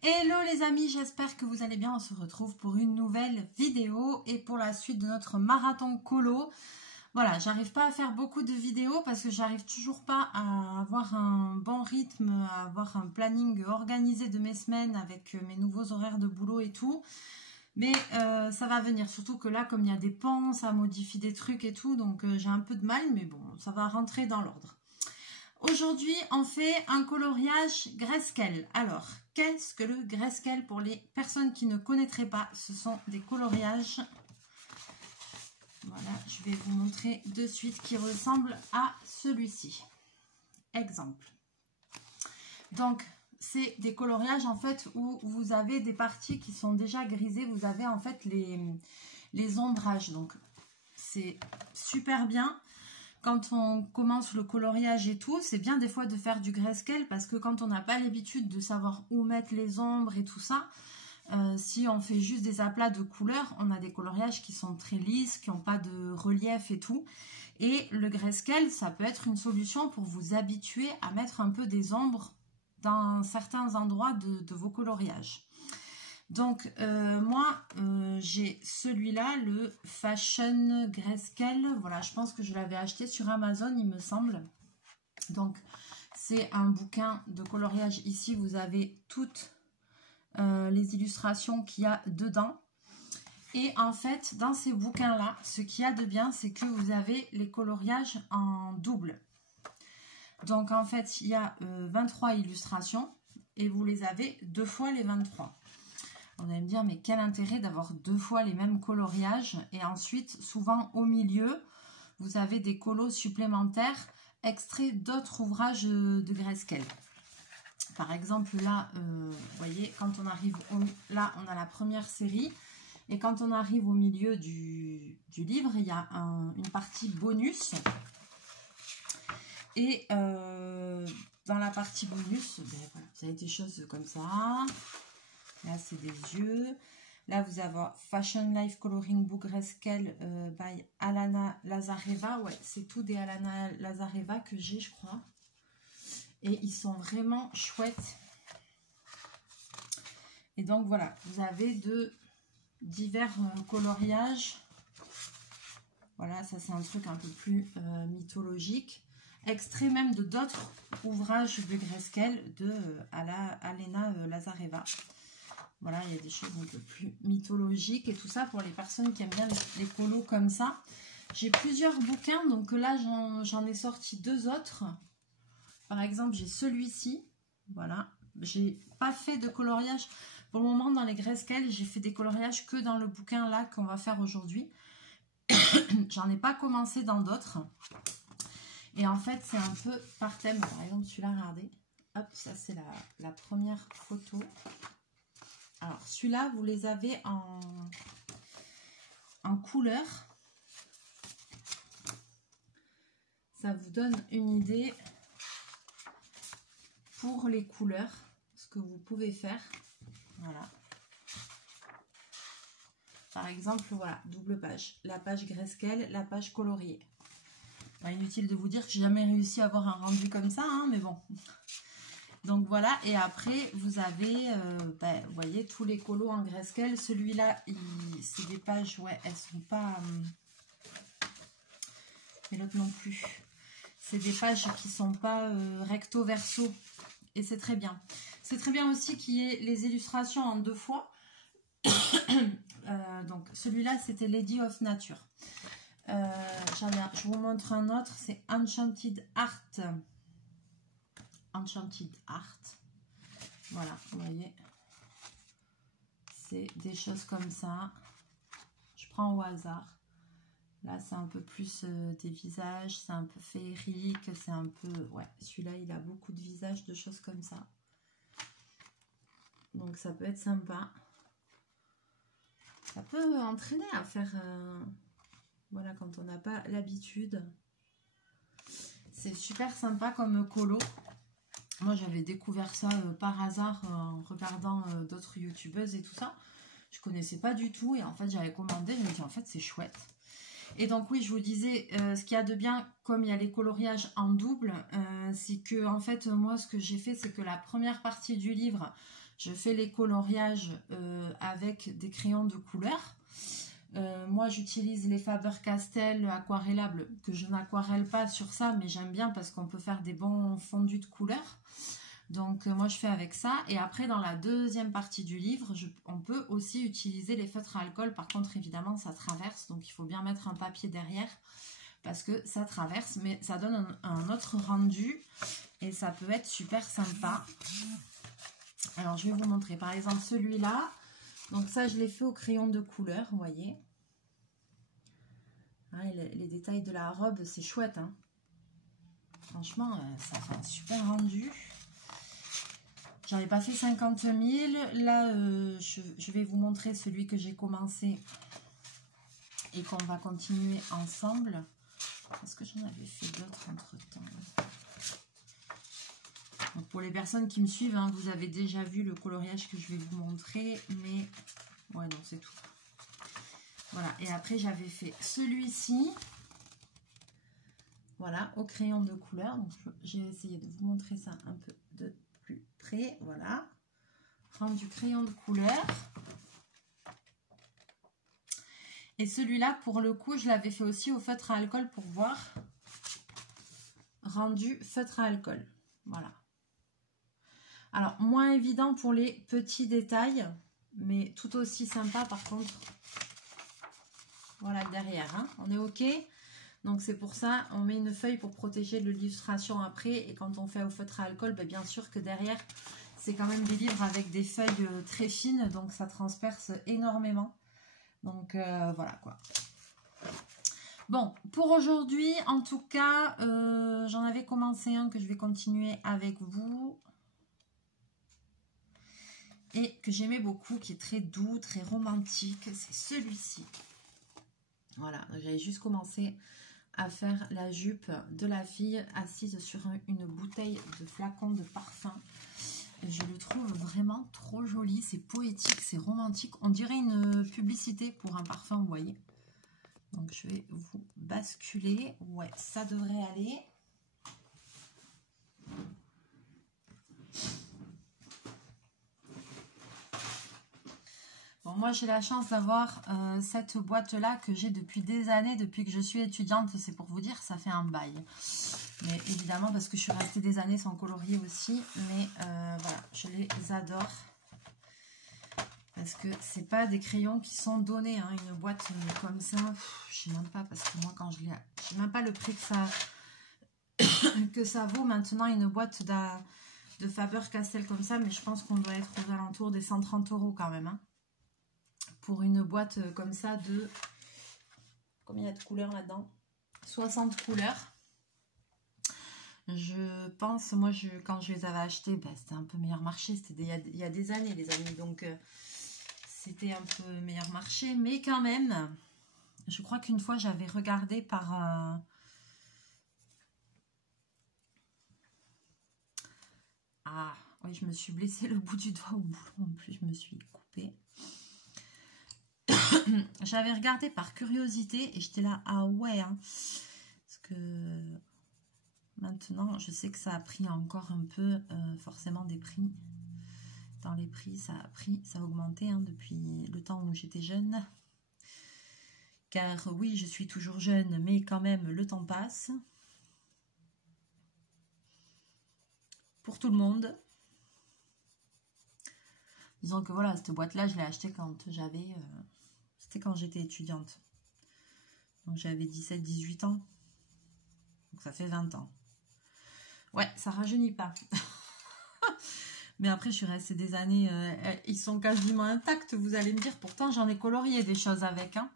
Hello les amis, j'espère que vous allez bien. On se retrouve pour une nouvelle vidéo et pour la suite de notre marathon colo. Voilà, j'arrive pas à faire beaucoup de vidéos parce que j'arrive toujours pas à avoir un bon rythme, à avoir un planning organisé de mes semaines avec mes nouveaux horaires de boulot et tout. Mais ça va venir, surtout que là, comme il y a des pans, ça modifie des trucs et tout, donc j'ai un peu de mal, mais bon, ça va rentrer dans l'ordre. Aujourd'hui, on fait un coloriage grayscale. Alors, qu'est-ce que le grayscale pour les personnes qui ne connaîtraient pas? Ce sont des coloriages, voilà, je vais vous montrer de suite, qui ressemblent à celui-ci. Exemple. Donc, c'est des coloriages en fait où vous avez des parties qui sont déjà grisées. Vous avez en fait les ombrages. Donc, c'est super bien. Quand on commence le coloriage et tout, c'est bien des fois de faire du grayscale parce que quand on n'a pas l'habitude de savoir où mettre les ombres et tout ça, si on fait juste des aplats de couleurs, on a des coloriages qui sont très lisses, qui n'ont pas de relief et tout. Et le grayscale, ça peut être une solution pour vous habituer à mettre un peu des ombres dans certains endroits de vos coloriages. Donc moi j'ai celui-là, le Fashion Grayscale. Voilà, je pense que je l'avais acheté sur Amazon, il me semble. Donc c'est un bouquin de coloriage. Ici vous avez toutes les illustrations qu'il y a dedans. Et en fait dans ces bouquins là, ce qu'il y a de bien, c'est que vous avez les coloriages en double. Donc en fait il y a 23 illustrations et vous les avez 2 fois les 23. On allait me dire, mais quel intérêt d'avoir 2 fois les mêmes coloriages? Et ensuite, souvent au milieu, vous avez des colos supplémentaires extraits d'autres ouvrages de grayscale. Par exemple, là, vous voyez, quand on arrive là, on a la première série. Et quand on arrive au milieu du livre, il y a une partie bonus. Et dans la partie bonus, ben, voilà, vous avez des choses comme ça. Là, c'est des yeux. Là, vous avez Fashion Life Coloring Book Grayscale by Alana Lazareva. Ouais, c'est tout des Alana Lazareva que j'ai, je crois. Et ils sont vraiment chouettes. Et donc, voilà, vous avez de divers coloriages. Voilà, ça, c'est un truc un peu plus mythologique. Extrait même de d'autres ouvrages de grayscale de Alena Lazareva. Voilà, il y a des choses un peu plus mythologiques et tout ça pour les personnes qui aiment bien les colos comme ça. J'ai plusieurs bouquins, donc là j'en ai sorti 2 autres. Par exemple, j'ai celui-ci. Voilà, j'ai pas fait de coloriage pour le moment dans les grayscale. J'ai fait des coloriages que dans le bouquin là qu'on va faire aujourd'hui. J'en ai pas commencé dans d'autres. Et en fait, c'est un peu par thème. Par exemple, celui-là, regardez. Hop, ça c'est la première photo. Alors, celui-là, vous les avez en couleur. Ça vous donne une idée pour les couleurs, ce que vous pouvez faire. Voilà. Par exemple, voilà, double page. La page grayscale, la page coloriée. Enfin, inutile de vous dire que j'ai jamais réussi à avoir un rendu comme ça, hein, mais bon. Donc voilà, et après vous avez, ben, vous voyez, tous les colos en grayscale. Celui-là, c'est des pages, ouais, elles sont pas... et l'autre non plus. C'est des pages qui sont pas recto verso. Et c'est très bien. C'est très bien aussi qu'il y ait les illustrations en 2 fois. Donc celui-là, c'était Lady of Nature. Je vous montre un autre, c'est Enchanted Art. Enchanted Art. Voilà, vous voyez. C'est des choses comme ça. Je prends au hasard. Là, c'est un peu plus des visages. C'est un peu féerique. C'est un peu... Ouais, celui-là, il a beaucoup de visages, de choses comme ça. Donc, ça peut être sympa. Ça peut entraîner à faire... Voilà, quand on n'a pas l'habitude. C'est super sympa comme colo. Moi, j'avais découvert ça par hasard en regardant d'autres youtubeuses et tout ça. Je connaissais pas du tout et en fait, j'avais commandé. Je me dis, en fait, c'est chouette. Et donc, oui, je vous disais, ce qu'il y a de bien, comme il y a les coloriages en double, c'est que, en fait, moi, ce que j'ai fait, c'est que la première partie du livre, je fais les coloriages avec des crayons de couleur. Moi j'utilise les Faber-Castell aquarellables que je n'aquarelle pas sur ça, mais j'aime bien parce qu'on peut faire des bons fondus de couleurs. Donc moi je fais avec ça. Et après dans la deuxième partie du livre, on peut aussi utiliser les feutres à alcool. Par contre évidemment ça traverse, donc il faut bien mettre un papier derrière parce que ça traverse, mais ça donne un autre rendu et ça peut être super sympa. Alors je vais vous montrer par exemple celui-là. Donc ça je l'ai fait au crayon de couleur, vous voyez. Ah, les détails de la robe c'est chouette, hein. Franchement ça fait un super rendu. J'en ai pas fait 50 000. Là, je vais vous montrer celui que j'ai commencé et qu'on va continuer ensemble. Est-ce que j'en avais fait d'autres entre-temps? Donc pour les personnes qui me suivent, hein, vous avez déjà vu le coloriage que je vais vous montrer. Mais, ouais, non, c'est tout. Voilà, et après, j'avais fait celui-ci. Voilà, au crayon de couleur. Donc, j'ai essayé de vous montrer ça un peu de plus près. Voilà, rendu crayon de couleur. Et celui-là, pour le coup, je l'avais fait aussi au feutre à alcool pour voir. Rendu feutre à alcool. Voilà. Alors, moins évident pour les petits détails, mais tout aussi sympa par contre. Voilà derrière, hein. On est OK. Donc c'est pour ça, on met une feuille pour protéger l'illustration après. Et quand on fait au feutre à alcool, ben, bien sûr que derrière, c'est quand même des livres avec des feuilles très fines. Donc ça transperce énormément. Donc voilà quoi. Bon, pour aujourd'hui, en tout cas, j'en avais commencé un que je vais continuer avec vous. Et que j'aimais beaucoup, qui est très doux, très romantique. C'est celui-ci. Voilà, j'avais juste commencé à faire la jupe de la fille assise sur une bouteille de flacon de parfum. Je le trouve vraiment trop joli, c'est poétique, c'est romantique. On dirait une publicité pour un parfum, vous voyez. Donc je vais vous basculer. Ouais, ça devrait aller. Bon, moi j'ai la chance d'avoir cette boîte-là que j'ai depuis des années, depuis que je suis étudiante, c'est pour vous dire, ça fait un bail. Mais évidemment, parce que je suis restée des années sans colorier aussi, mais voilà, je les adore. Parce que c'est pas des crayons qui sont donnés, hein, une boîte comme ça, je sais même pas, parce que moi quand je l'ai, je sais même pas le prix que ça vaut maintenant une boîte de Faber-Castell comme ça, mais je pense qu'on doit être aux alentours des 130 € quand même, hein. Pour une boîte comme ça de... Combien il y a de couleurs là-dedans? 60 couleurs. Je pense, moi, quand je les avais achetés, ben, c'était un peu meilleur marché. C'était il y a des années, les amis. Donc, c'était un peu meilleur marché. Mais quand même, je crois qu'une fois, j'avais regardé par... Ah, oui, je me suis blessé le bout du doigt au boulot. En plus, je me suis coupée. J'avais regardé par curiosité et j'étais là, ah ouais, hein, parce que maintenant je sais que ça a pris encore un peu forcément des prix. Dans les prix, ça a augmenté, hein, depuis le temps où j'étais jeune. Car oui, je suis toujours jeune, mais quand même le temps passe. Pour tout le monde. Disons que voilà, cette boîte-là, je l'ai achetée quand j'avais... C'était quand j'étais étudiante. Donc j'avais 17-18 ans. Donc ça fait 20 ans. Ouais, ça rajeunit pas. Mais après, je suis restée des années... ils sont quasiment intacts, vous allez me dire. Pourtant, j'en ai colorié des choses avec. Hein.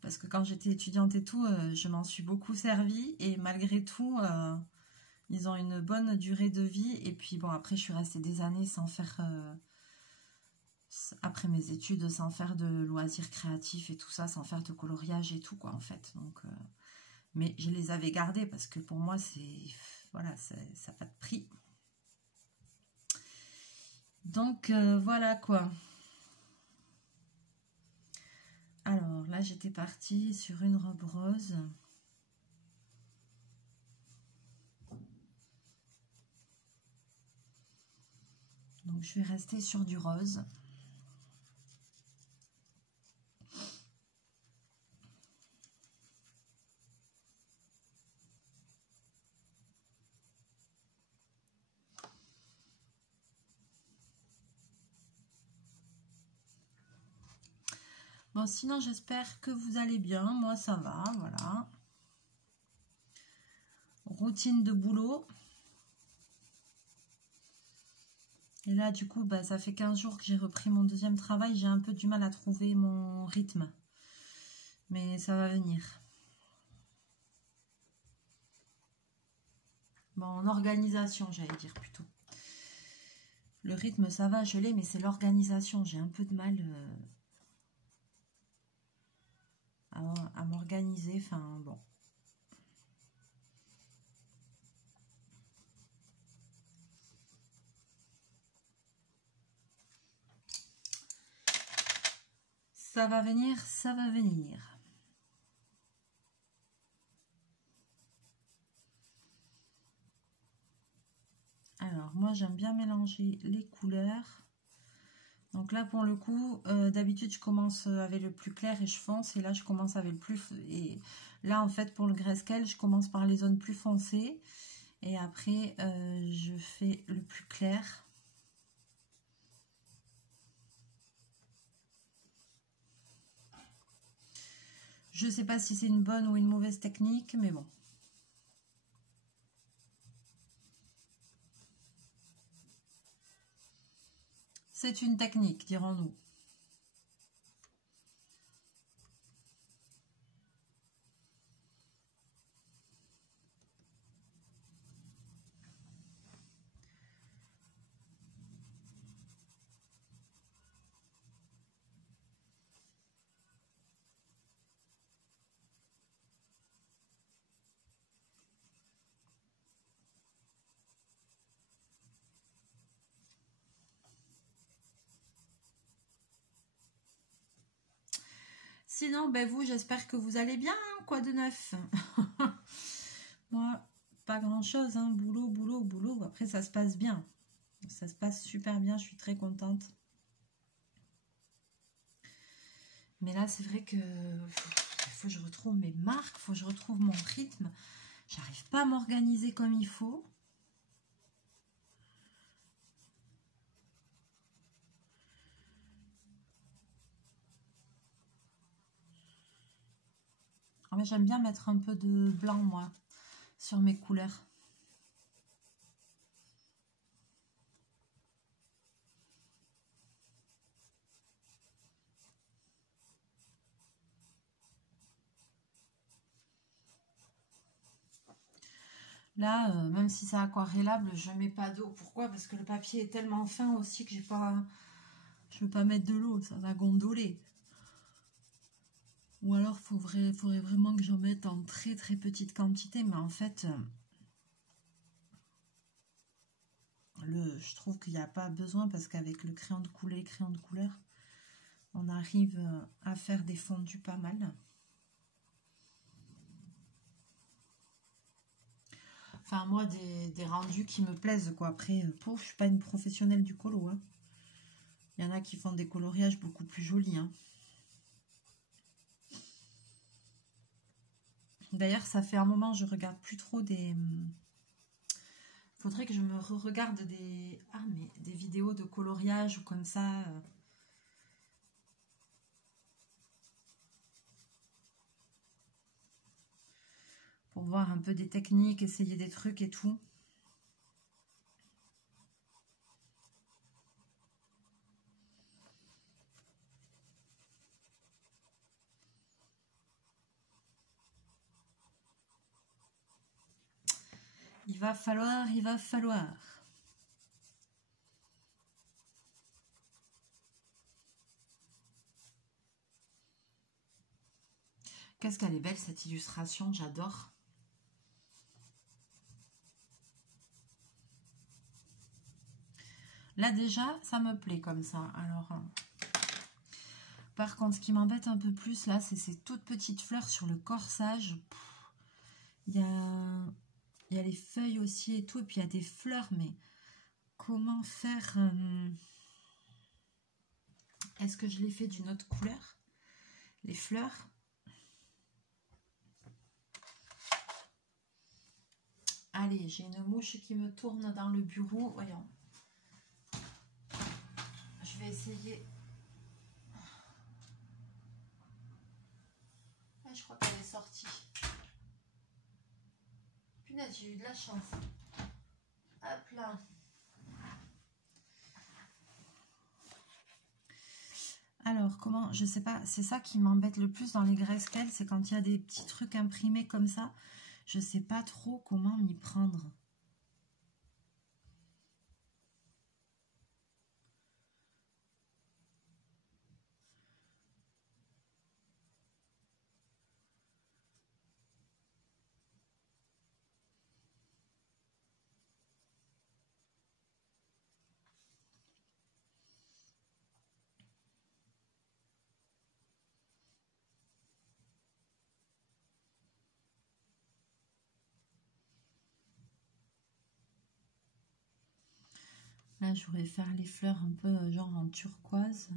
Parce que quand j'étais étudiante et tout, je m'en suis beaucoup servie. Et malgré tout, ils ont une bonne durée de vie. Et puis bon, après, je suis restée des années sans faire... après mes études, sans faire de loisirs créatifs et tout ça, sans faire de coloriage et tout, quoi, en fait. Donc, mais je les avais gardés parce que pour moi, c'est... Voilà, ça n'a pas de prix. Donc, voilà, quoi. Alors, là, j'étais partie sur une robe rose. Donc, Donc je vais rester sur du rose. Bon, sinon, j'espère que vous allez bien. Moi, ça va, voilà. Routine de boulot. Et là, du coup, bah, ça fait 15 jours que j'ai repris mon deuxième travail. J'ai un peu du mal à trouver mon rythme. Mais ça va venir. Bon, en organisation, j'allais dire plutôt. Le rythme, ça va, je l'ai, mais c'est l'organisation. J'ai un peu de mal... à m'organiser, enfin bon. Ça va venir, ça va venir. Alors, moi, j'aime bien mélanger les couleurs. Donc là, pour le coup, d'habitude, je commence avec le plus clair et je fonce. Et là, je commence avec le plus... Et là, en fait, pour le grayscale, je commence par les zones plus foncées. Et après, je fais le plus clair. Je ne sais pas si c'est une bonne ou une mauvaise technique, mais bon. C'est une technique, dirons-nous. Sinon, ben vous, j'espère que vous allez bien, hein, quoi de neuf. Moi, pas grand-chose, hein, boulot, boulot, boulot. Après, ça se passe bien. Ça se passe super bien, je suis très contente. Mais là, c'est vrai que il faut que je retrouve mes marques, il faut que je retrouve mon rythme. J'arrive pas à m'organiser comme il faut. J'aime bien mettre un peu de blanc, moi, sur mes couleurs. Là, même si c'est aquarellable, je mets pas d'eau. Pourquoi? Parce que le papier est tellement fin aussi que j'ai pas... Je ne veux pas mettre de l'eau, ça va gondoler. Ou alors, faudrait vraiment que j'en mette en très très petite quantité. Mais en fait, je trouve qu'il n'y a pas besoin parce qu'avec le crayon de couleur, on arrive à faire des fondus pas mal. Enfin, moi, des rendus qui me plaisent, quoi. Après, je suis pas une professionnelle du colo, hein. Il y en a qui font des coloriages beaucoup plus jolis, hein. D'ailleurs, ça fait un moment que je regarde plus trop des... Faudrait que je me regarde des... Ah, mais des vidéos de coloriage ou comme ça. Pour voir un peu des techniques, essayer des trucs et tout. Il va falloir, il va falloir. Qu'est-ce qu'elle est belle cette illustration, j'adore. Là déjà, ça me plaît comme ça. Alors, par contre, ce qui m'embête un peu plus là, c'est ces toutes petites fleurs sur le corsage. Il y a les feuilles aussi et tout, et puis il y a des fleurs, mais comment faire... Est-ce que je l'ai fait d'une autre couleur? Les fleurs. Allez, j'ai une mouche qui me tourne dans le bureau. Voyons. Je vais essayer. Ah, je crois qu'elle est sortie. Punaise, j'ai eu de la chance. Hop là. Alors, comment, je sais pas, c'est ça qui m'embête le plus dans les Grayscale, c'est quand il y a des petits trucs imprimés comme ça, je sais pas trop comment m'y prendre. Là, je voudrais faire les fleurs un peu genre en turquoise.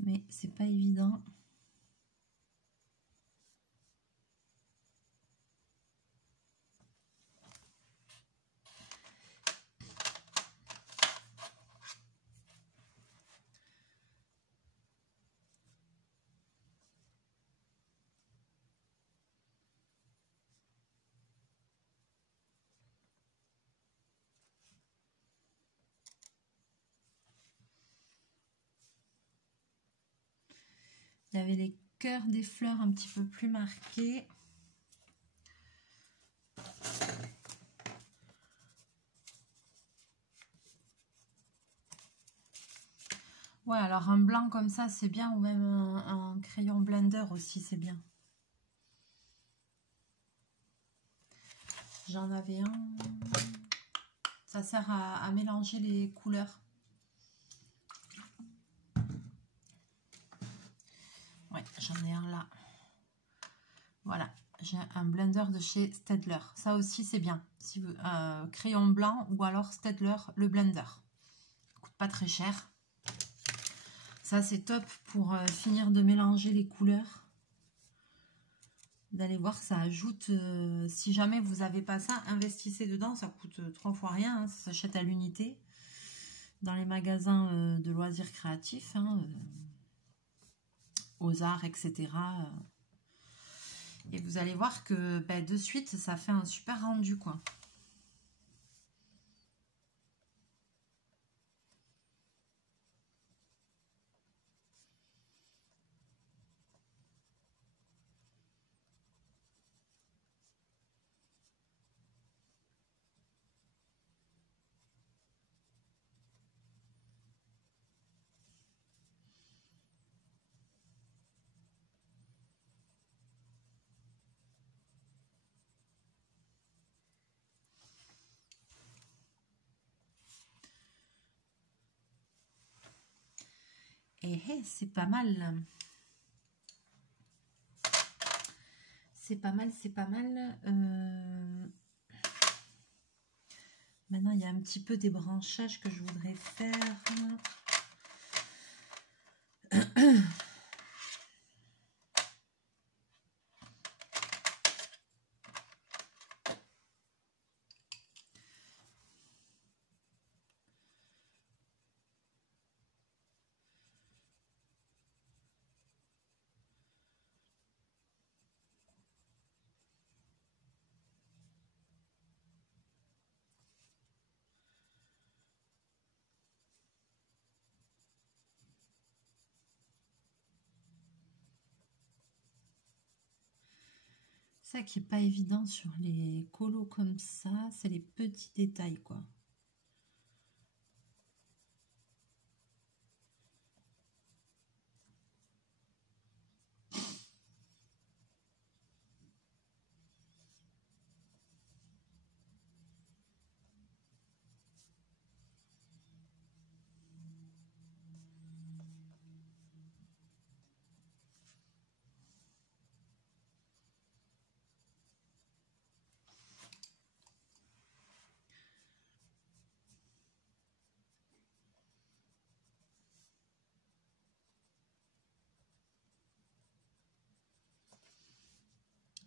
Mais c'est pas évident. Il y avait les cœurs des fleurs un petit peu plus marqués. Ouais, alors un blanc comme ça, c'est bien, ou même un crayon blender aussi, c'est bien. J'en avais un. Ça sert à mélanger les couleurs. Ouais, j'en ai un là. Voilà, j'ai un blender de chez Staedtler. Ça aussi, c'est bien. Si vous, crayon blanc ou alors Staedtler, le blender. Coûte pas très cher. Ça, c'est top pour finir de mélanger les couleurs. Vous allez voir, ça ajoute, si jamais vous n'avez pas ça, investissez dedans, ça coûte 3 fois rien, hein, ça s'achète à l'unité dans les magasins de loisirs créatifs, hein, aux arts, etc. Et vous allez voir que ben, de suite, ça fait un super rendu, quoi. Et c'est pas mal. C'est pas mal, c'est pas mal. Maintenant, il y a un petit peu des branchages que je voudrais faire. Ça qui est pas évident sur les colos comme ça, c'est les petits détails quoi.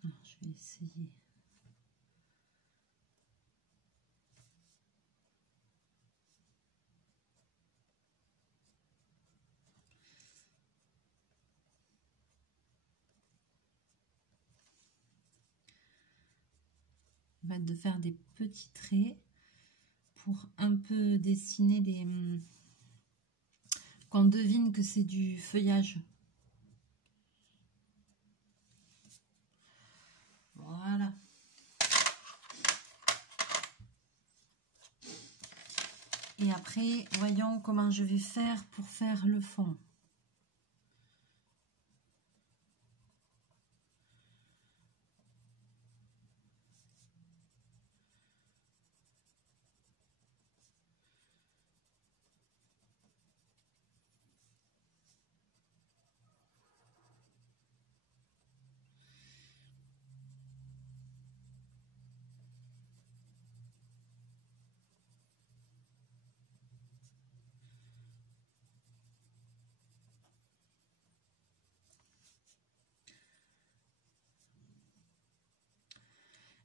Alors, je vais essayer. De faire des petits traits pour un peu dessiner les... qu'on devine que c'est du feuillage. Voilà. Et après, voyons comment je vais faire pour faire le fond.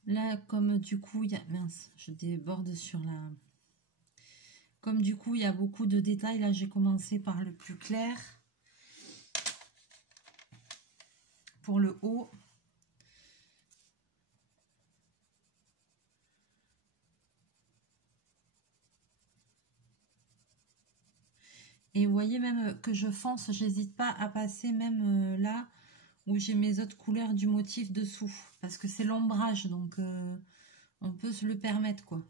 Là, comme du coup, il y a... Mince, je déborde sur la... Comme du coup, il y a beaucoup de détails, là, j'ai commencé par le plus clair. Pour le haut. Et vous voyez même que je fonce, j'hésite pas à passer même là où j'ai mes autres couleurs du motif dessous. Parce que c'est l'ombrage, donc on peut se le permettre, quoi.